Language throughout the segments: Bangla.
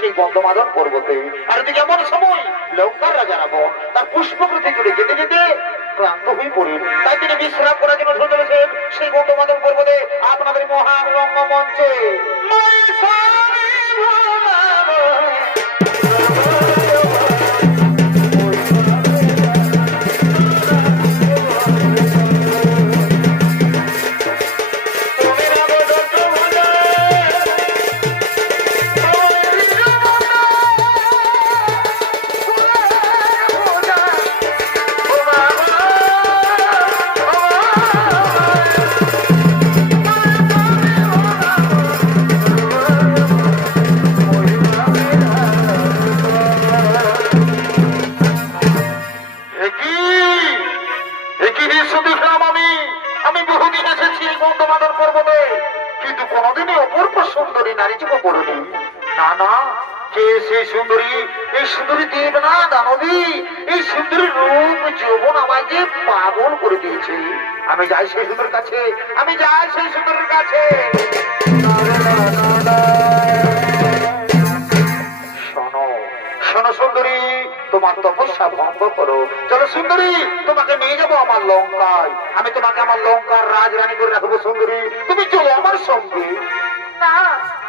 সেই বন্ধমাদন পর্বতে। আর এদিকে এমন সময় লঙ্কার রাজা রাবণ তার পুষ্পকৃতি করে যেতে যেতে ক্লান্ত হয়ে পড়েন। তাই তিনি বিশ্রাম করার জন্য সুন্দর সেই বন্ধমাদন পর্বতে, আপনাদের মহান রঙ্গমঞ্চে। একই সুন্দরী নারী চোখে পড়িনি না না, কে সুন্দরী? এই সুন্দরী দেব না দানবী এই সুন্দরী রূপ যৌবন পাগল করে দিয়েছে। আমি যাই সেই সুন্দর কাছে, আমি যাই সেই কাছে। শোনো শোনো সুন্দরী, তোমার তপস্যা ভঙ্গ করো। চলো সুন্দরী, তোমাকে নিয়ে যাব আমার লঙ্কায়। আমি তোমাকে আমার লঙ্কার রাজরানী করে রাখব সুন্দরী। তুমি চলো আমার সঙ্গে। না,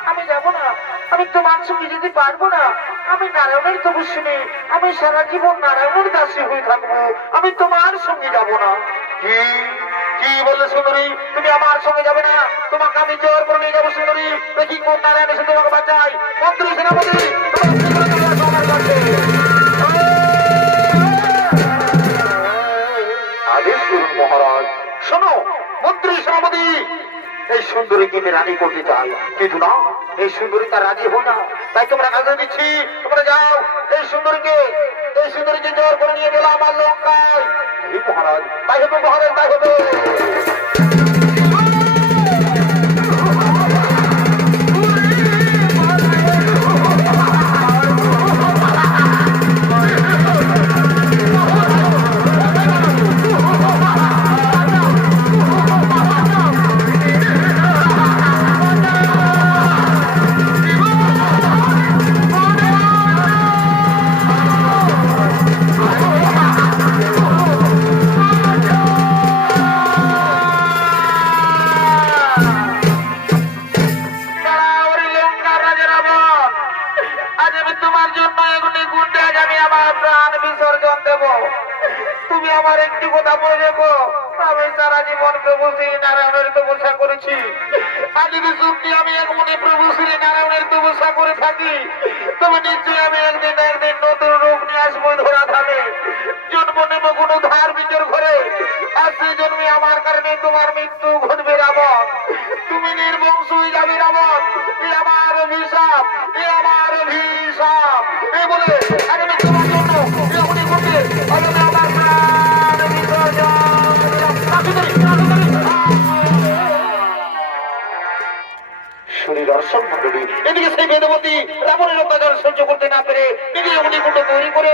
আমি যাব না। আমি তোমার সঙ্গে যেতে পারব না। আমি নারায়ণের তপস্বিনী আমি সারা জীবন নারায়ণের দাসী হয়ে থাকব। আমি তোমার সঙ্গে যাব না। কি? বললে সুন্দরী? তুমি আমার সঙ্গে যাবে না। তোমাকে আমি জোর করে নিয়ে যাব সুন্দরী। দেখি কোন নারায়ণ এসে তোমাকে বাঁচাই মন্ত্রী, সেনাপতি। আদেশ করুন মহারাজ। শোনো, মন্ত্রী, সেনাপতি এই সুন্দরীকে তিনি রানী করতে চাই কিন্তু না এই সুন্দরী তার রাজি হো না তাই তোমরা কাজে দিচ্ছি, তোমরা যাও। এই সুন্দরীকে এই সুন্দরীকে জোর করে নিয়ে গেলাম আমার লঙ্কায়। মহারাজ, তাই হবে মহারাজ, তাই হবে। না পেরে নিজে অগ্নিকুণ্ড তৈরি করে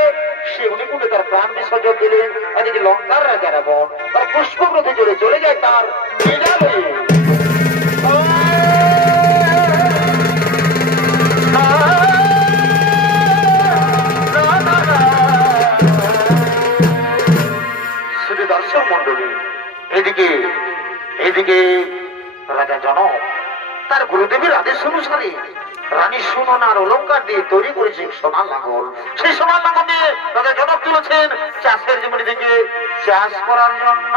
সে অগ্নিকুণ্ডে তার প্রাণ বিসর্জন দিলেন। এদিকে লঙ্কার রাজা রাবণ তার পুষ্পগ্রথে চলে চলে যায় তার এদিকে, রাজা জনক, তার গুরুদেবের আদেশ অনুসারে রানী সুননার অলঙ্কার দিয়ে তৈরি করেছে সোনার লাঙ্গল সেই সোনার লাঙ্গল দিয়ে রাজা জনক তুলেছেন চাষের জমি থেকে চাষ করার জন্য।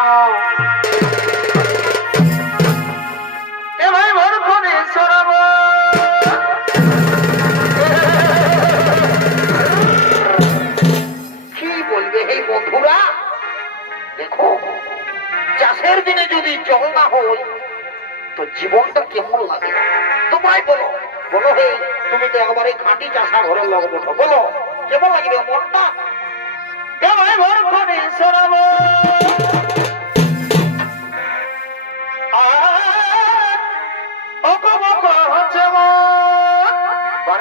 জল না হয়, তো জীবনটা কেমন লাগে? তোমায় বলো। বলো হে, তুমি তো একবারে খাঁটি চাষা ঘরের লোক বসো বলো কেমন লাগবে মনটা? মন।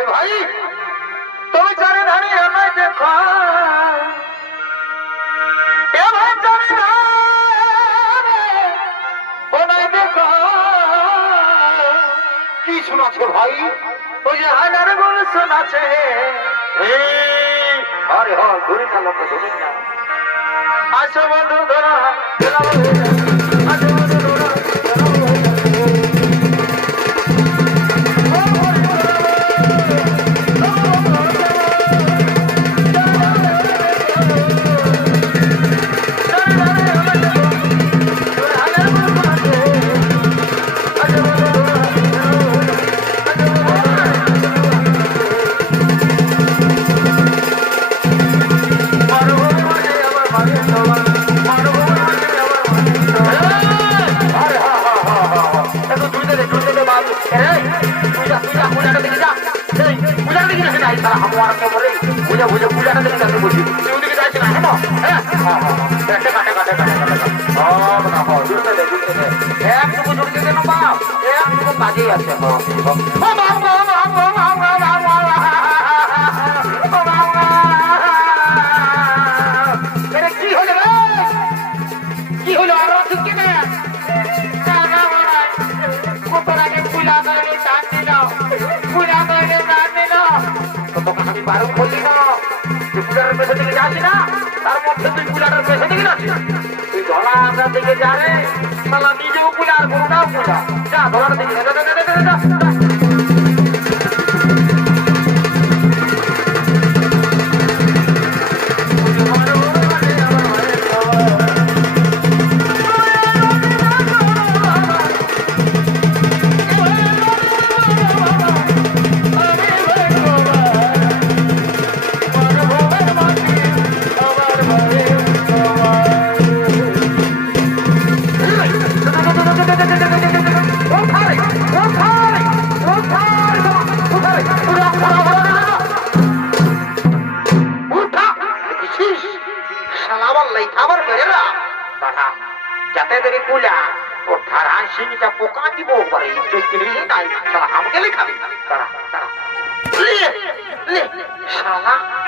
ভাই, তুমি চারে দাঁড়িয়ে আমায় দেখো শোনাচ্ছে ভাই? ওই যে হাজার গুলশন আছে আরে হ্যাঁ ধরে না লোক ধরে না আসো বন্ধু ধরা বলে বুঝে বুঝে পূজাটা দেখে যাস বুঝি তুই ওদিকে যাস না হ্যাঁ হ্যাঁ হ্যাঁ, হ্যাঁ, হ্যাঁ। কাটে কাটে কাটে কাটে কাটে হ্যাঁ, না, হ্যাঁ, জুড়তে দে, জুড়তে দে। একটুকু জুড়তে দে না বাপ একটুকু কাজেই আছে হ্যাঁ, হ্যাঁ। রে কি হলো আরও ঠিক কি না কত আগে পুলা করে দান দিল পুলা করে দান দিল তো তখন আমি বারণ করলি না দিকে যাস না তুই দিকে তুই দিকে দিকে যা যা যা, যা যা, যা।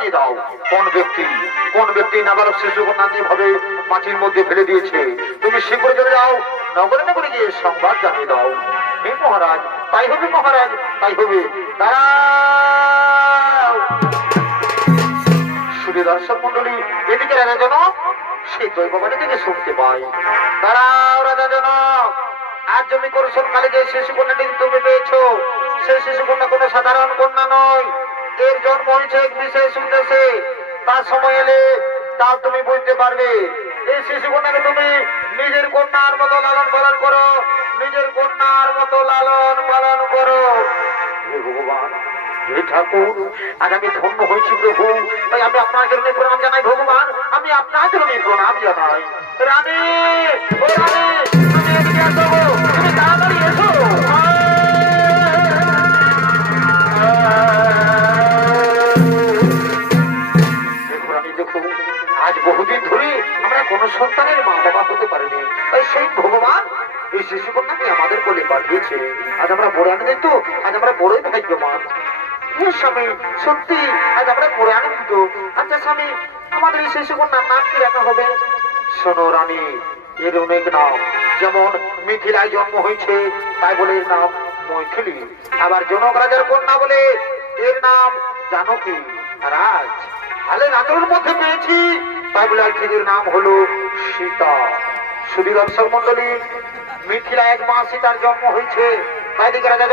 জানিয়ে দাও, কোন ব্যক্তি কোন ব্যক্তি নাবালক শিশু কন্যাকে ভাবে মাটির মধ্যে ফেলে দিয়েছে, তুমি শীঘ্র চলে যাও, নগরে নগরে গিয়ে সংবাদ জানিয়ে দাও। হে মহারাজ, তাই হবে মহারাজ, তাই হবে। দর্শক মন্ডলী এদিকে রাজা জনক সেই থেকে শুনতে রাজা জনক আজ জমি করছেন কালে যে শিশু কন্যাটি তুমি পেয়েছ, সেই শিশু কন্যা কোনো সাধারণ কন্যা নয়। তার সময় এলে তা তুমি বুঝতে পারবে। এই তুমি নিজের কন্যার মতো লালন পালন করো। নিজের কন্যার মতো লালন পালন করো। আমি ধন্য তাই আমি আপনার জন্য প্রণাম জানাই, ভগবান। আমি রানী রানী তুমি এদিকে কন্যাকে পাঠিয়েছে। আজ আমরা বড় আনন্দিত, আজ আমরা বড়ই ভাগ্যবান। হে স্বামী, সত্যি, আজ আমরা আচ্ছা স্বামী, আমাদের এই শিশু কন্যার নাম কি রাখা হবে? শোনো রানী, এর অনেক নাম। যেমন, মিথিলায় জন্ম হয়েছে, তাই বলে এর নাম মৈথিলি। আবার জনক রাজার কন্যা বলে এর নাম জানকী। রাজ হালে রাজের মধ্যে পেয়েছি, তাই বলে আর নাম হলো সীতা। সুধী দর্শক মন্ডলী মিথিলা এক মাস তার জন্ম হয়েছে। রাজা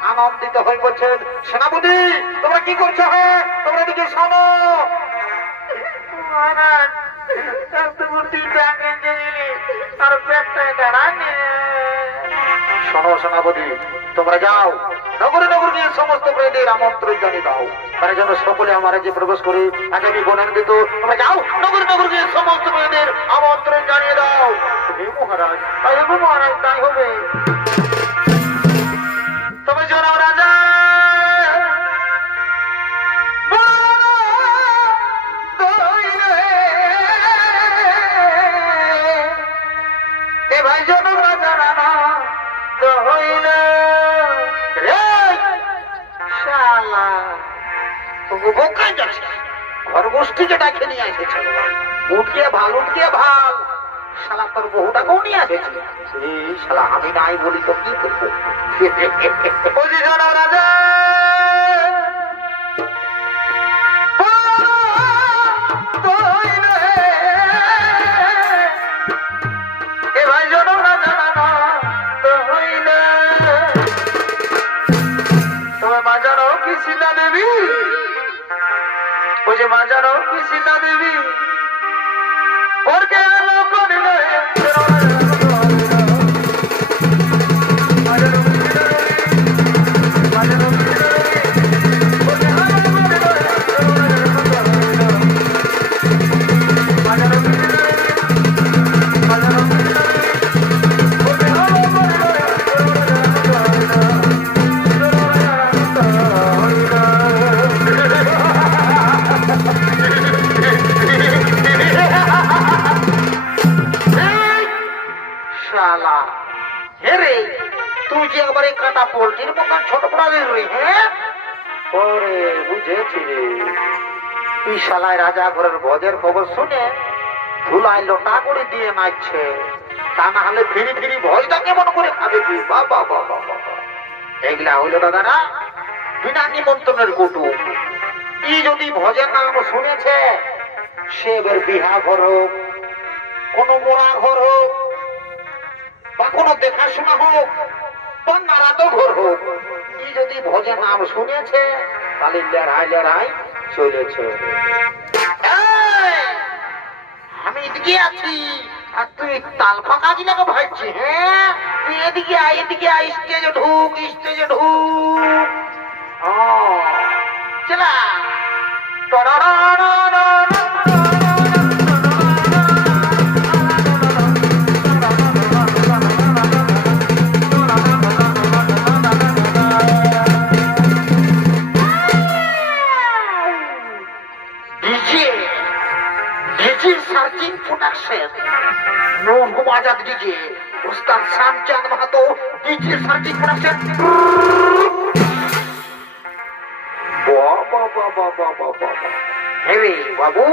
আনন্দিত হয়ে পড়ছেন সেনাপতি তোমরা কি করছ হ্যাঁ তোমরা দিকে শোনো মহারাজ শোনো সেনাপতি তোমরা যাও। নগরে নগর নিয়ে সমস্ত প্রেদের আমন্ত্রণ জানিয়ে দাও। তারা যেন সকলে আমার যে প্রবেশ করে আগামী দিত তোমরা যাও। নগরে নগর নিয়ে সমস্ত প্রেদের আমন্ত্রণ জানিয়ে দাও। হে মহারাজ, তাই হবে মহারাজ তাই হবে। তবে জনাব রাজা বোকা যাচ্ছে। ঘর গোষ্ঠীকে ডাকে নিয়ে এসেছে। উঠিয়ে ভালো উঠিয়ে ভালো। শালা তোর বহুটাকেও নিয়ে এসেছে। শালা আমি নাই বলি তো কি করব? রাজা। মা জানো কি সীতা দেবী শালায় রাজা ঘরের ভোজের খবর শুনে ধুলাই লোটা করে দিয়ে মারছে। তা না হলে ফিরি ফিরি ভোজটা কেমন করে খাবে তুই? বাবা এগুলা হইল দাদারা বিনা নিমন্ত্রণের কুটুম ই যদি ভোজের নাম শুনেছে, সে এবার বিহা ঘর হোক, কোন মোড়া ঘর হোক, বা কোনো দেখাশোনা হোক, বা নারাতো ঘর হোক। কি যদি ভজের নাম শুনেছে, তাহলে লড়াই লড়াই চলেছে। আমি এদিকে আছি। আর তুই তাল ফাঁকা গিলাকে ভাবছি হ্যাঁ? তুই এদিকে আয় এদিকে আয়, স্টেজে ঢুক স্টেজে ঢুক। চলা आवाजात दीजिए उसका श्यामचंद महतो दीजिए सर जी प्रोडक्शन বাবু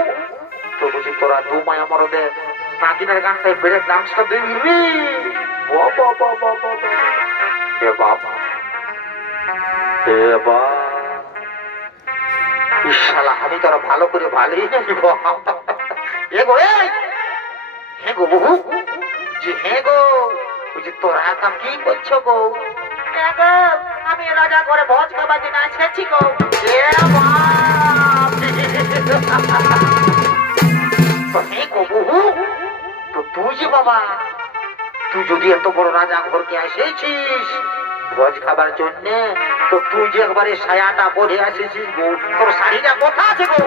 তো বুঝি তোরা দু মায় আমার দে নাতিনের গানটাই বেড়ে ডান্সটা দিবি রে বাবা বাবা বাবা হে বাবা হে বাবা। ইশালা, আমি তোর ভালো করে ভালোই নিব এগো, এই। এগো, বহু। যে হে গো। ওই যে তোরা কাম কি করছ গো? আমি রাজা করে ভোজ খাবার জন্য এসেছি গো! তো তুই যে বাবা তুই যদি এত বড় রাজা ঘরকে এসেছিস ভোজ খাবার জন্য তো তুই যে একবারে সায়াটা পরে এসেছিস গো। তোর শাড়িটা কোথা আছে গো?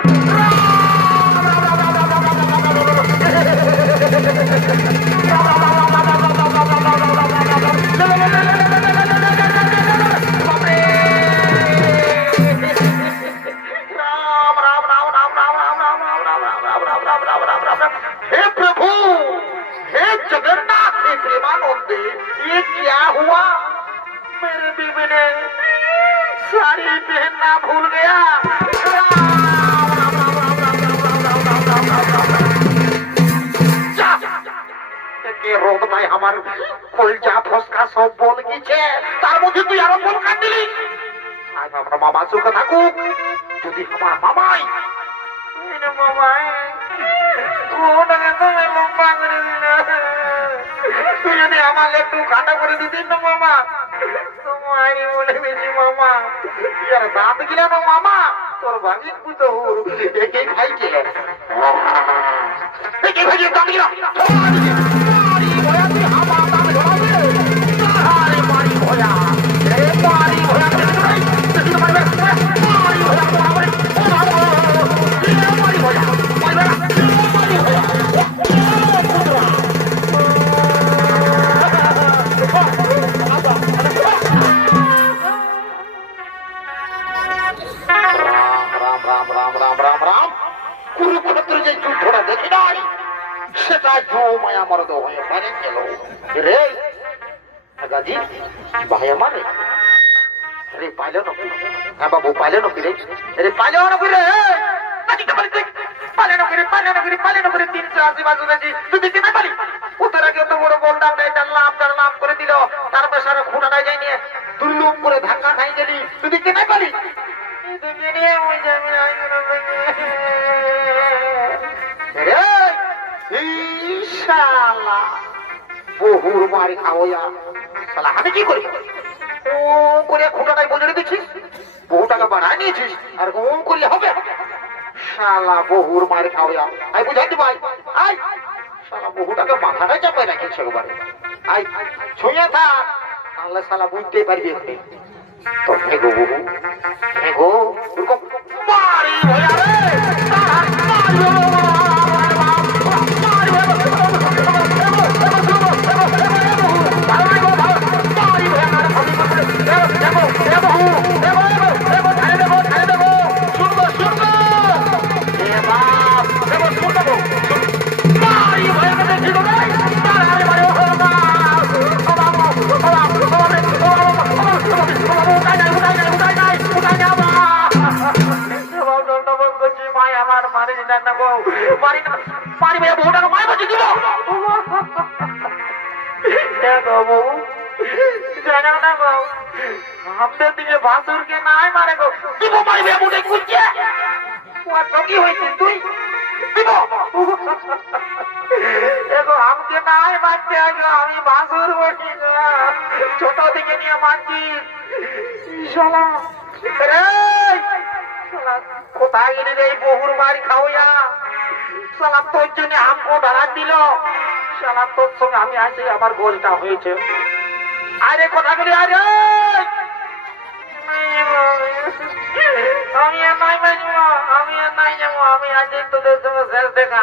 কাটা করে দিতেন না মামা। তোমারই বলে বেশি মামা। ইয়ার দাঁত গিলা না মামা। তোর ভাগির পুতো ওর দেখে খাই গেলে দেখে ভাগির দাঁত গিলা তা ঝুমায় আমার হয়ে গেল। রে গাজি ভাই আমার রে, পাইলো না হ্যাঁ বাবু, পাইলো না রে রে, পাইলো না রে পালে না করে তুই দিতে না পারি উতারা নাম তার নাম করে দিল। তারপর সারা ঘোড়াটাই যাই নিয়ে দুর্লুম করে ধাক্কা খাই গেলি। তুই দিতে না পারি রে বহুর মারি খাওয়া শালা, আমি কি করি? ও করে খুঁটাটাই বলে দিচ্ছিস বহু টাকা বাড়ায় নিয়েছিস? আর ওম করলে হবে? শালা, বহুর মারি খাওয়া আই বুঝাইতে ভাই। আই, শালা, বহু টাকা মাথাটাই চাপাই রাখিস একবারে আই ছুঁয়ে থাক। তাহলে শালা বুঝতেই পারবি তো ভেগো বহু ভেগো এরকম মারি ভয়া আমাকে নাই মারতে আগে আমি বাসুর বসি ছোট দিকে নিয়ে রে! কোথায় আমি আরে নাই বাজবো আমি আর নাই যাব, আমি আজ তোদের সঙ্গে শেষ দেখা।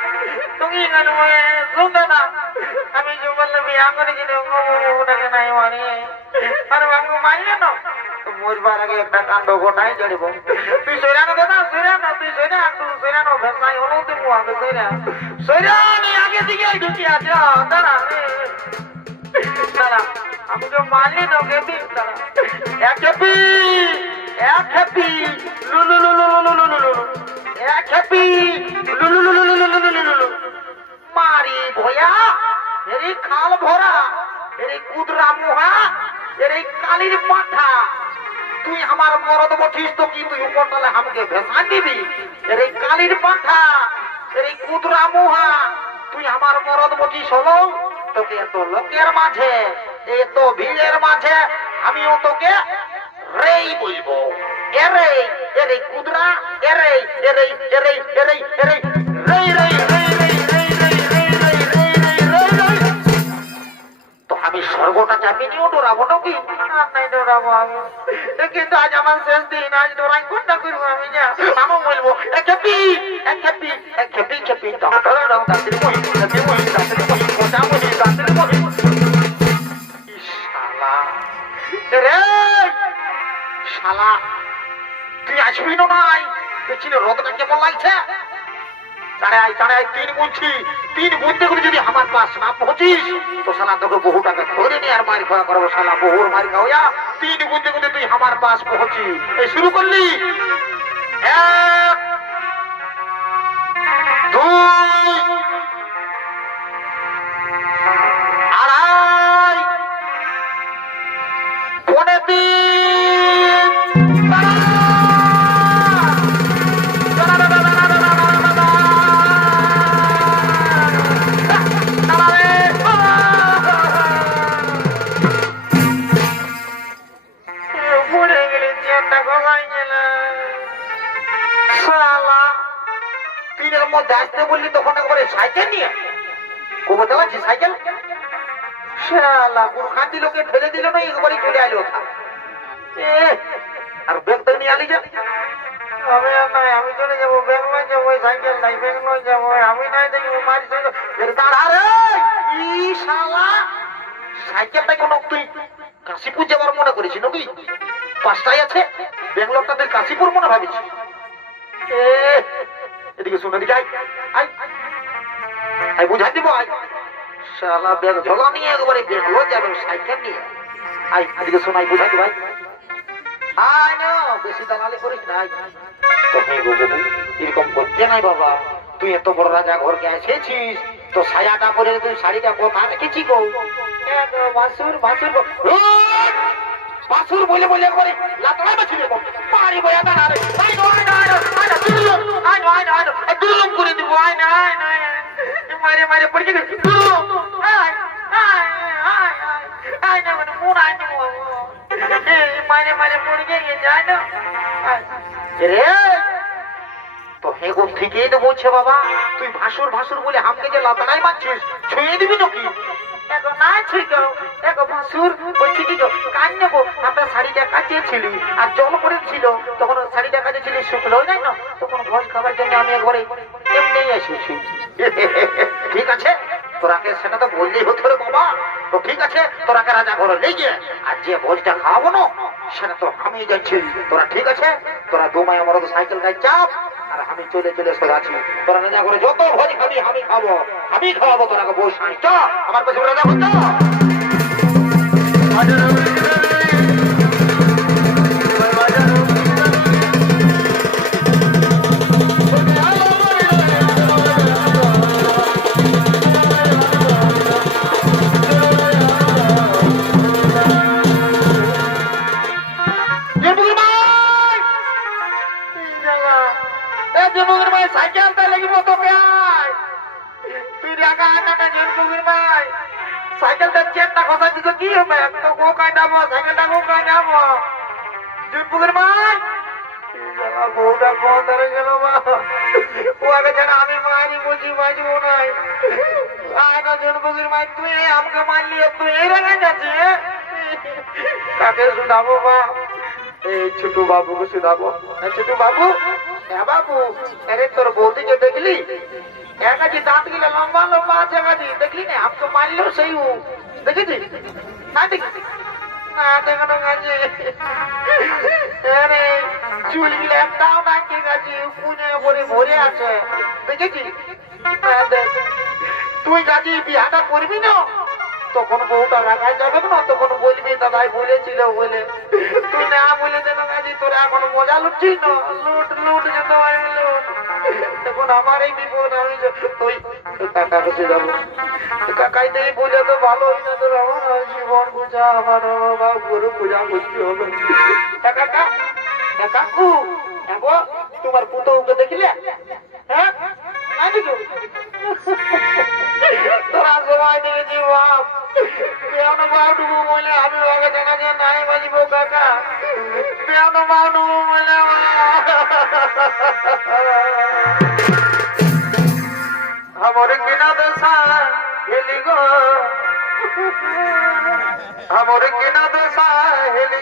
তুমি কেন শুনবে না। আমি যে বললাম বিয়া করেছি ওটাকে নাই মানে আর বাবু মারলে না মরবার আগে একটা কাণ্ড ঘটাই চলিব তুই সৈরানো দাদা সৈরানো তুই সৈরা একটু সৈরানো ভেসাই হলো তুই মুহাকে সৈরা। সৈরা আমি আগে দিকে ঢুকি আছে দাঁড়া দাঁড়া আমাকে মারলি না কেপি দাঁড়া এক কেপি এক হ্যাপি লুলু লুলু লুলু লুলু এক হ্যাপি লুলু লুলু লুলু লুলু লুলু মারি ভয়া, এরি খাল ভরা, এরি কুদরা মুহা, এরি কালির মাথা। তুই আমার মরদ বঠিস তো কি তুই উপর তলে আমাকে ভেসা দিবি? এরি কালির মাথা, এরি কুদরা মুহা, তুই আমার মরদ বঠিস হলো? তোকে এত লোকের মাঝে, এত ভিড়ের মাঝে, আমিও তোকে রেই বলব এরে এরে কুদরা এরে এরে এরে এরে এরে আমি স্বর্গটা চাপি নিয়েও ডোরাবো নাকি নাই ডোরাবো আমি কিন্তু আজ আমার শেষ দিন আজ ডোরাই কোনটা করব আমি না আমি বলব এ খেপি এ খেপি এ খেপি খেপি শালা তুই আসবি না নাই দেখছিল রোদটা কেমন লাগছে তারে আই তিন গুনছি তিন গুনতে করে যদি আমার পাশ না পৌঁছিস, তো শালা তোকে বহু টাকা ধরে নিয়ে আর মারি খাওয়া করব, শালা বহুর মারি খাওয়া তিন গুনতে গুনতে তুই আমার পাশ পৌঁছি এই শুরু করলি? এক আড়াই পনে একবারে সাইকেল নিয়ে? কোবো চালাচ্ছি সাইকেল? শালা ফেলে দিল না একবারই চলে আইলো আর ব্যাগটা নিয়ে আলি যা। আমি নাই আমি চলে যাব ব্যাঙ্গালোর যাব সাইকেল নাই ব্যাঙ্গালোর যাব আমি নাই দেখব মারি সাইকেল। এর ই শালা! সাইকেলটা কোনো তুই কাশীপুর যাবার মনে করেছি নাকি? পাঁচটাই আছে ব্যাঙ্গালোরটা তুই কাশীপুর মনে ভাবিস? এ, এদিকে শুনে দিকে আই আই আই বুঝাই দিব আই শালা ব্যাগ ঝোলা নিয়ে একবারে ব্যাঙ্গালোর যাবে সাইকেল নিয়ে আই এদিকে শোনাই বুঝাই দিব ভাই আয় না বেশি দালালি করিস না আয়। তো হে গো বাবু এরকম করতে নাই বাবা তুই এত বড় রাজা ঘরকে এসেছিস তো সায়াটা করে তুই শাড়িটা কোথা রেখেছি গো বাসুর বাসুর বাসুর বলে বলে করে লাতড়াই বাছি দেবো মারি বয়া দাঁড়া রে I know I know I know I know I know I know I know করে দিব আই নো আই নো মারে মারে পড়ে গেছে দুলুম আয় আয় আয় আয় না মানে মন আয় না মারে মারে তো হেগুন ঠিকই তো বলছে বাবা তুই ভাসুর ভাসুর বলে হামকে যে লাতড়াই মারছিস ছুঁয়ে দিবি নাকি দেখো না ঠিক দেখো ভাসুর বলছি কি গো, কান নেব আমরা শাড়িটা কাটিয়েছিলি আর জল পড়েছিল তখন শাড়িটা কাটিয়েছিলি শুকলো নাই না তখন ভোজ খাবার জন্য আমি একবারে এমনি এসেছি ঠিক আছে? তোরাকে সেটা তো বললেই হতো রে বাবা। তো ঠিক আছে, তোরাকে রাজা ঘরে নিয়ে গিয়ে আর যে ভোজটা খাওয়াবো না সেটা তো আমি যাচ্ছি তোরা ঠিক আছে? তোরা দুমাই আমার তো সাইকেল গাই চাপ, আর আমি চলে চলে সরে আছি। তোরা রাজা ঘরে যত ভোজ খাবি, আমি খাব। আমি খাওয়াবো তোরাকে বই চ, আমার কাছে রাজা। ঘর বাজবো নাই আয় না জনগের তুই আমাকে মারলি তুই এই রাগা যাচ্ছে কাকে শুনাবো মা এই ছোট বাবুকে শুনাবো হ্যাঁ, ছোট বাবু? হ্যাঁ বাবু। আরে তোর বৌদিকে দেখলি? একাজি দাঁত গিলা লম্বা লম্বা আছে একাজি দেখলি না? আমাকে মারলেও সেই দেখেছি না দেখি। না দেখানো গেছে আরে চুল গিলা একটাও নাকি গেছে ভরে আছে। দেখেছি তুই গাছি বিহাটা করবি না? তখন বউটা রাখাই যাবে না, তখন বলবি, দাদাই বলেছিল বলে। তুই না বলে দেন গাছি তোরা এখন মজা লুটছিস না। লুট লুট যেতে তখন আমার এই বিপদ আমি তুই কাকা কাছে যাব। কাকাই বলে তো ভালো হয় তোর আমার জীবন পূজা আমার পূজা হবে। কাকা কাকু তোমার পুতৌকে দেখলে? হ্যাঁ? না দেখো তোরা সবাই দেখেছি বাপ কেন বাপ ডুবু বলে আমি ওকে জানা যে নাই বাজিব কাকা কেন বাপ ডুবু বলে আমার কিনা দশা হেলি গো আমার কিনা দশা হেলি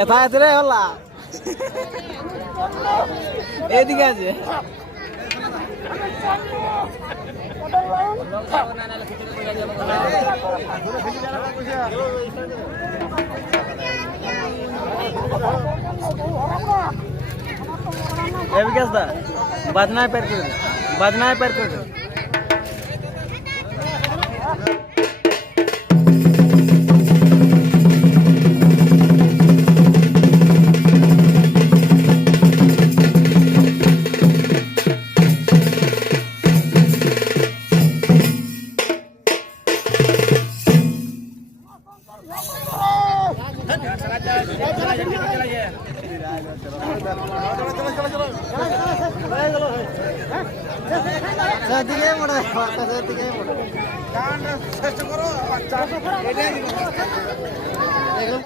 এথা আছে রে হল্লা। এদিকে আছে। বাজনায় পের করে বাজনায় পের করে